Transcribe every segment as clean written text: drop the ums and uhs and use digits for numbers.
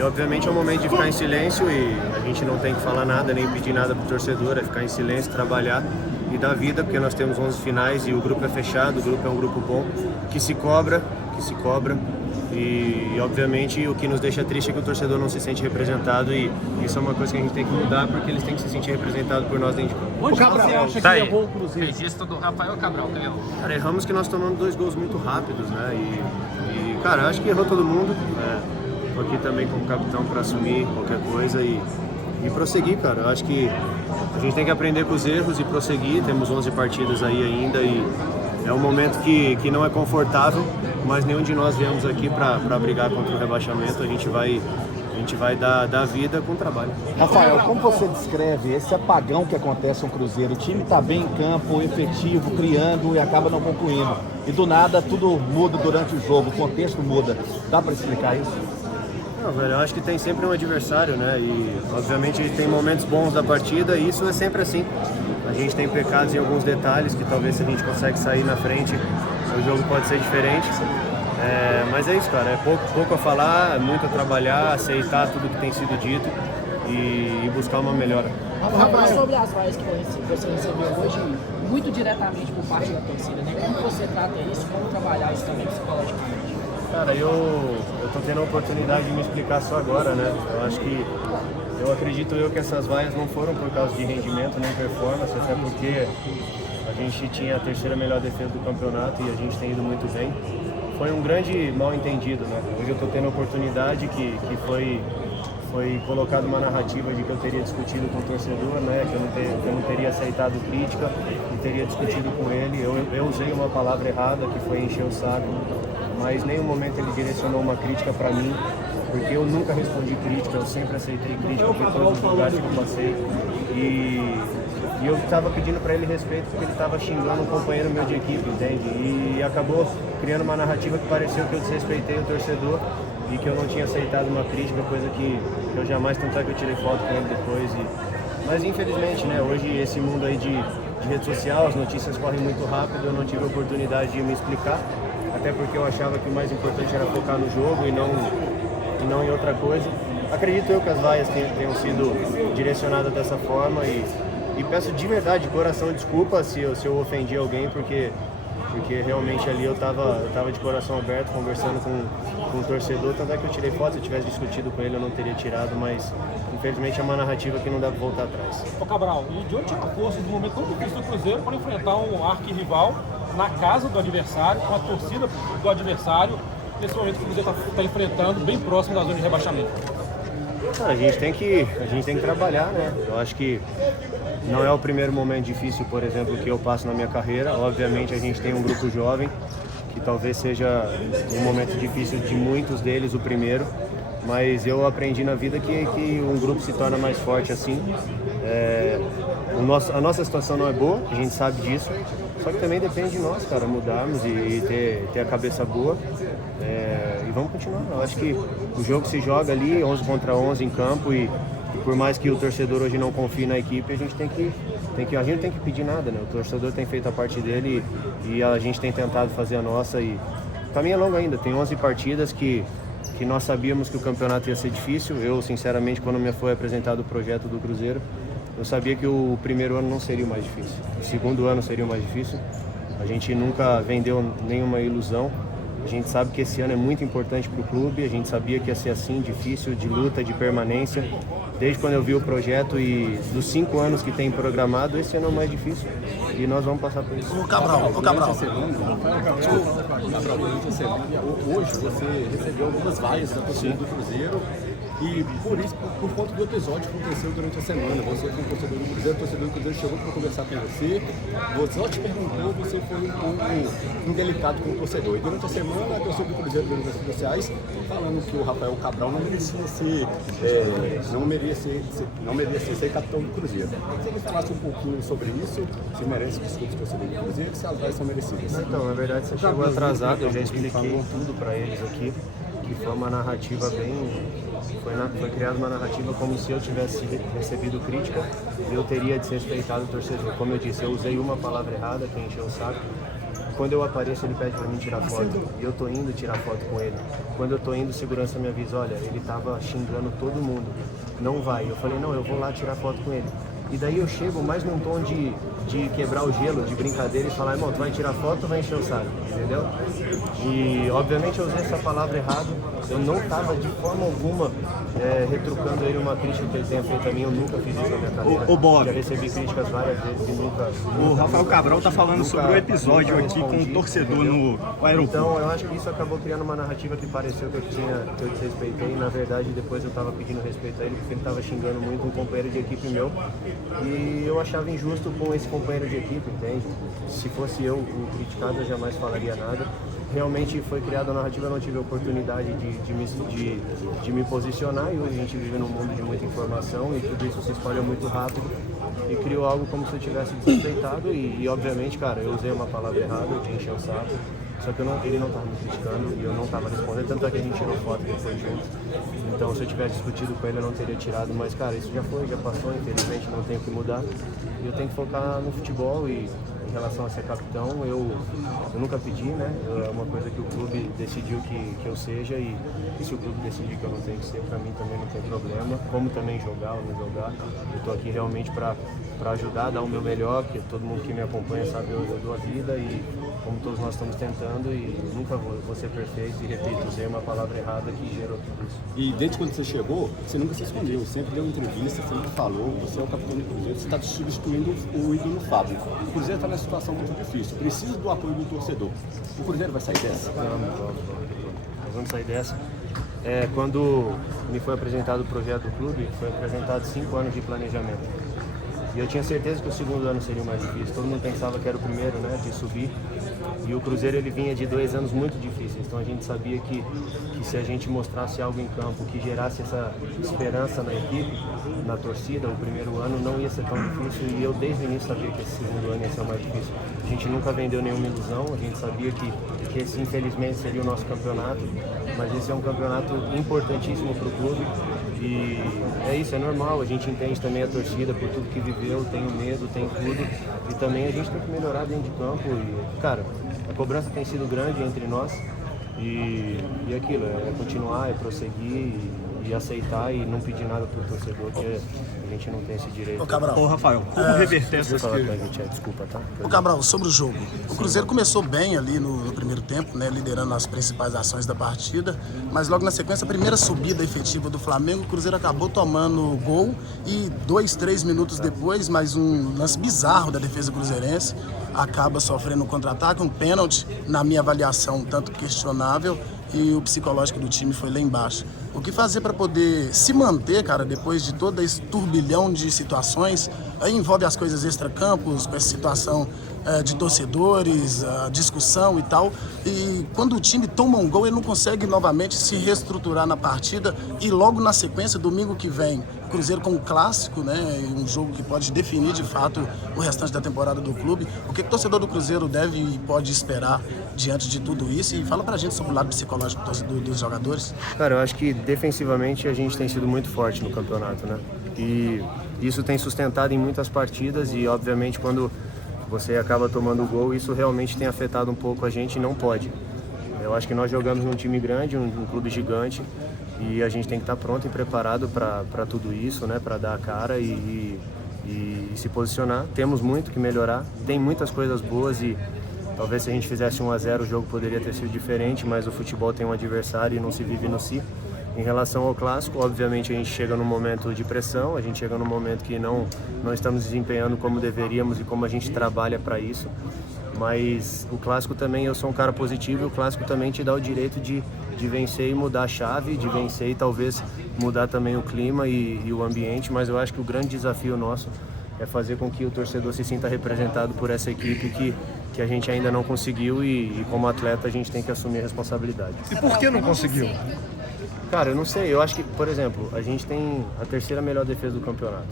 E obviamente é um momento de ficar em silêncio e a gente não tem que falar nada, nem pedir nada pro torcedor, é ficar em silêncio, trabalhar e dar vida, porque nós temos 11 finais e o grupo é fechado, o grupo é um grupo bom, que se cobra. E obviamente o que nos deixa triste é que o torcedor não se sente representado e isso é uma coisa que a gente tem que mudar porque eles têm que se sentir representados por nós dentro de campo. Onde você acha que levou o Cruzeiro? Registro do Rafael Cabral, ganhou. Cara, erramos que nós tomamos 2 gols muito rápidos, né? Cara, acho que errou todo mundo. Tô aqui também como capitão para assumir qualquer coisa e prosseguir, cara. Eu acho que a gente tem que aprender com os erros e prosseguir. Temos 11 partidas aí ainda e é um momento que não é confortável, mas nenhum de nós viemos aqui para brigar contra o rebaixamento. A gente vai dar vida com o trabalho. Rafael, como você descreve esse apagão que acontece no Cruzeiro? O time está bem em campo, efetivo, criando e acaba não concluindo. E do nada tudo muda durante o jogo, o contexto muda. Dá para explicar isso? Não, velho, eu acho que tem sempre um adversário, né? E obviamente tem momentos bons da partida e isso é sempre assim. A gente tem pecados em alguns detalhes que talvez se a gente consegue sair na frente, o jogo pode ser diferente. Mas é isso, cara, é pouco a falar, é muito a trabalhar, aceitar tudo que tem sido dito e buscar uma melhora. Rafael, sobre as vaias que você recebeu hoje, muito diretamente por parte da torcida, né? Como você trata isso, como trabalhar isso também psicologicamente? Cara, eu tô tendo a oportunidade de me explicar só agora, né? Eu acredito que essas vaias não foram por causa de rendimento nem performance, até porque a gente tinha a terceira melhor defesa do campeonato e a gente tem ido muito bem. Foi um grande mal entendido, né? Hoje eu tô tendo a oportunidade que foi colocada uma narrativa de que eu teria discutido com o torcedor, né? Que eu não teria aceitado crítica e teria discutido com ele. Eu usei uma palavra errada, que foi encher o saco, mas em nenhum momento ele direcionou uma crítica para mim, porque eu nunca respondi crítica, eu sempre aceitei crítica por todos os lugares que eu passei. E eu estava pedindo para ele respeito porque ele estava xingando um companheiro meu de equipe, entende? E acabou criando uma narrativa que pareceu que eu desrespeitei o torcedor e que eu não tinha aceitado uma crítica, coisa que eu jamais, tanto é que eu tirei foto com ele depois. Mas infelizmente, né, hoje esse mundo aí de rede social, as notícias correm muito rápido, eu não tive a oportunidade de me explicar, até porque eu achava que o mais importante era focar no jogo e não em outra coisa. Acredito eu que as vaias tenham sido direcionadas dessa forma e peço de verdade, de coração, desculpa se eu ofendi alguém, porque realmente ali eu tava de coração aberto, conversando com o torcedor, tanto é que eu tirei foto, se eu tivesse discutido com ele eu não teria tirado, mas infelizmente é uma narrativa que não dá para voltar atrás. Ô Cabral, e de onde tira a força do momento tão difícil do Cruzeiro para enfrentar um arquirrival na casa do adversário, com a torcida do adversário, nesse momento que o Cruzeiro está enfrentando, bem próximo da zona de rebaixamento? A gente tem que trabalhar, né? Eu acho que não é o primeiro momento difícil, por exemplo, que eu passo na minha carreira. Obviamente a gente tem um grupo jovem, que talvez seja um momento difícil de muitos deles, o primeiro. Mas eu aprendi na vida que um grupo se torna mais forte assim. A nossa situação não é boa, a gente sabe disso. Só que também depende de nós, cara, mudarmos e ter a cabeça boa. E vamos continuar. Eu acho que o jogo se joga ali, 11 contra 11 em campo e por mais que o torcedor hoje não confie na equipe, a gente a gente não tem que pedir nada, né? O torcedor tem feito a parte dele e a gente tem tentado fazer a nossa e o caminho é longo ainda. Tem 11 partidas que nós sabíamos que o campeonato ia ser difícil. Eu, sinceramente, quando me foi apresentado o projeto do Cruzeiro, eu sabia que o primeiro ano não seria o mais difícil. O segundo ano seria o mais difícil. A gente nunca vendeu nenhuma ilusão. A gente sabe que esse ano é muito importante para o clube. A gente sabia que ia ser assim, difícil, de luta, de permanência. Desde quando eu vi o projeto e dos 5 anos que tem programado, esse ano é o mais difícil. E nós vamos passar por isso. Ô Cabral. Durante a semana, hoje você recebeu algumas vaias da torcida do Cruzeiro e por isso, por conta do episódio que aconteceu durante a semana, você foi um torcedor do Cruzeiro, o torcedor do Cruzeiro chegou para conversar com você só te perguntou, você foi um pouco indelicado com o torcedor. E durante a semana, a torcida do Cruzeiro nas redes sociais falando que o Rafael Cabral não merecia ser capitão do Cruzeiro. Se você falasse um pouquinho sobre isso, se merece desculpas do torcedor do Cruzeiro, se as vaias são merecidas. Então, na verdade, você chegou atrasado, eu já expliquei tudo para eles aqui, que foi uma narrativa foi criada uma narrativa como se eu tivesse recebido crítica e eu teria desrespeitado o torcedor. Como eu disse, eu usei uma palavra errada, que encheu o saco. Quando eu apareço, ele pede pra mim tirar foto. E eu tô indo tirar foto com ele. Quando eu tô indo, segurança me avisa, olha, ele tava xingando todo mundo. Não vai. Eu falei, não, eu vou lá tirar foto com ele. E daí eu chego mais num tom de quebrar o gelo, de brincadeira e falar, irmão, tu vai tirar foto ou vai encher o saco, entendeu? E obviamente eu usei essa palavra errado, eu não estava de forma alguma retrucando ele uma crítica que ele tenha feito a mim, eu nunca fiz isso na minha carreira. Ô, Bob. Já recebi críticas várias vezes e nunca... O Rafael Cabral está falando sobre o episódio aqui com o torcedor no aeroporto. Então eu acho que isso acabou criando uma narrativa que pareceu que eu desrespeitei, na verdade depois eu estava pedindo respeito a ele porque ele estava xingando muito um companheiro de equipe meu e eu achava injusto com esse companheiro de equipe, entende? Se fosse eu o criticado, eu jamais falaria nada. Realmente foi criada a narrativa, eu não tive a oportunidade de me posicionar e hoje a gente vive num mundo de muita informação e tudo isso se espalha muito rápido e criou algo como se eu tivesse desrespeitado e obviamente, cara, eu usei uma palavra errada, eu enchi o saco, só que ele não estava me criticando e eu não estava respondendo, tanto é que a gente tirou foto depois junto. Então se eu tivesse discutido com ele eu não teria tirado, mas cara, isso já foi, já passou, infelizmente não tenho que mudar e eu tenho que focar no futebol e em relação a ser capitão, eu nunca pedi, né? É uma coisa que o clube decidiu que eu seja e se o clube decidir que eu não tenho que ser, para mim também não tem problema. Como também jogar ou não jogar, eu estou aqui realmente para ajudar, dar o meu melhor, porque todo mundo que me acompanha sabe eu dou a vida e como todos nós estamos tentando e nunca vou ser perfeito e repito, usei uma palavra errada que gerou tudo isso. E desde quando você chegou, você nunca se escondeu, sempre deu entrevista, sempre falou, você é o capitão do Cruzeiro, você está substituindo o ídolo Fábio. O Cruzeiro está nessa situação muito difícil, precisa do apoio do torcedor. O Cruzeiro vai sair dessa? Nós vamos sair dessa. Quando me foi apresentado o projeto do clube, foi apresentado 5 anos de planejamento. E eu tinha certeza que o segundo ano seria o mais difícil. Todo mundo pensava que era o primeiro, né, de subir. E o Cruzeiro ele vinha de 2 anos muito difíceis. Então a gente sabia que se a gente mostrasse algo em campo que gerasse essa esperança na equipe, na torcida, o primeiro ano não ia ser tão difícil. E eu desde o início sabia que esse segundo ano ia ser o mais difícil. A gente nunca vendeu nenhuma ilusão. A gente sabia que esse infelizmente seria o nosso campeonato. Mas esse é um campeonato importantíssimo para o clube. E é isso, é normal, a gente entende também a torcida por tudo que viveu, tem o medo, tem tudo. E também a gente tem que melhorar dentro de campo. E, cara, a cobrança tem sido grande entre nós. E aquilo, é continuar, é prosseguir e aceitar e não pedir nada pro torcedor, porque a gente não tem esse direito. Ô Cabral, Ô, Rafael, como reverter essa Desculpa, tá? Ô Cabral, sobre o jogo. O Cruzeiro começou bem ali no primeiro tempo, né, liderando as principais ações da partida, mas logo na sequência, a primeira subida efetiva do Flamengo, o Cruzeiro acabou tomando gol e 2, 3 minutos depois, mais um lance bizarro da defesa cruzeirense, acaba sofrendo um contra-ataque, um pênalti, na minha avaliação, um tanto questionável, e o psicológico do time foi lá embaixo. O que fazer para poder se manter, cara, depois de todo esse turbilhão de situações? Aí envolve as coisas extracampos, com essa situação de torcedores, discussão e tal. E quando o time toma um gol, ele não consegue novamente se reestruturar na partida. E logo na sequência, domingo que vem, Cruzeiro com um clássico, né? Um jogo que pode definir de fato o restante da temporada do clube. O que o torcedor do Cruzeiro deve e pode esperar diante de tudo isso? E fala pra gente sobre o lado psicológico dos jogadores. Cara, eu acho que defensivamente a gente tem sido muito forte no campeonato, né? E isso tem sustentado em muitas partidas e obviamente quando você acaba tomando o gol, isso realmente tem afetado um pouco a gente e não pode. Eu acho que nós jogamos num time grande, um clube gigante e a gente tem que estar pronto e preparado para tudo isso, né? Para dar a cara e se posicionar. Temos muito que melhorar, tem muitas coisas boas e talvez se a gente fizesse 1-0 o jogo poderia ter sido diferente, mas o futebol tem um adversário e não se vive no si. Em relação ao clássico, obviamente a gente chega num momento de pressão, a gente chega num momento que não estamos desempenhando como deveríamos e como a gente trabalha para isso. Mas o clássico também, eu sou um cara positivo, e o clássico também te dá o direito de vencer e mudar a chave, de vencer e talvez mudar também o clima e o ambiente, mas eu acho que o grande desafio nosso é fazer com que o torcedor se sinta representado por essa equipe que a gente ainda não conseguiu e como atleta a gente tem que assumir a responsabilidade. E por que não conseguiu? Cara, eu não sei, eu acho que, por exemplo, a gente tem a terceira melhor defesa do campeonato.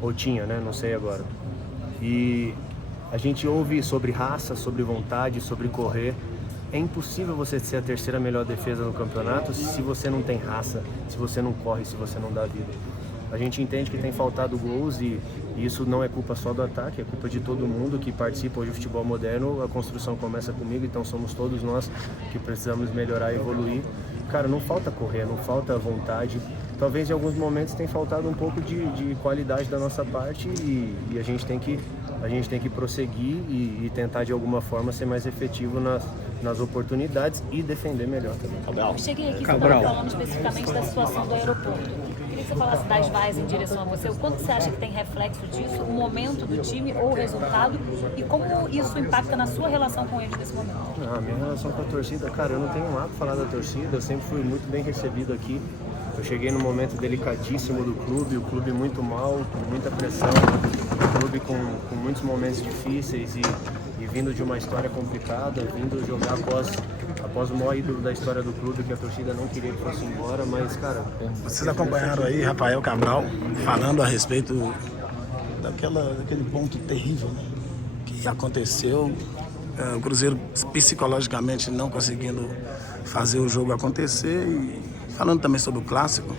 Ou tinha, né? Não sei agora. E a gente ouve sobre raça, sobre vontade, sobre correr. É impossível você ser a terceira melhor defesa do campeonato se você não tem raça, se você não corre, se você não dá vida. a gente entende que tem faltado gols e isso não é culpa só do ataque, é culpa de todo mundo que participa hoje do futebol moderno. A construção começa comigo, então somos todos nós que precisamos melhorar e evoluir. Cara, não falta correr, não falta vontade. Talvez em alguns momentos tenha faltado um pouco de qualidade da nossa parte e a gente tem que prosseguir e tentar de alguma forma ser mais efetivo nas oportunidades e defender melhor também. Eu cheguei aqui, você estava falando especificamente da situação do aeroporto. Queria que você falasse das vaias em direção a você. O quanto você acha que tem reflexo disso, o momento do time ou o resultado, e como isso impacta na sua relação com eles nesse momento? A minha relação com a torcida, cara, eu não tenho nada para falar da torcida, eu sempre fui muito bem recebido aqui. Eu cheguei num momento delicadíssimo do clube, o clube muito mal, com muita pressão, o clube com muitos momentos difíceis e vindo de uma história complicada, vindo jogar após o maior ídolo da história do clube, que a torcida não queria que fosse embora, mas, cara... Vocês acompanharam aí Rafael Cabral falando a respeito daquele ponto terrível, né, que aconteceu, o Cruzeiro psicologicamente não conseguindo fazer o jogo acontecer e falando também sobre o clássico.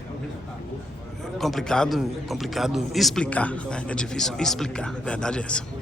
Complicado explicar, né? É difícil explicar, a verdade é essa.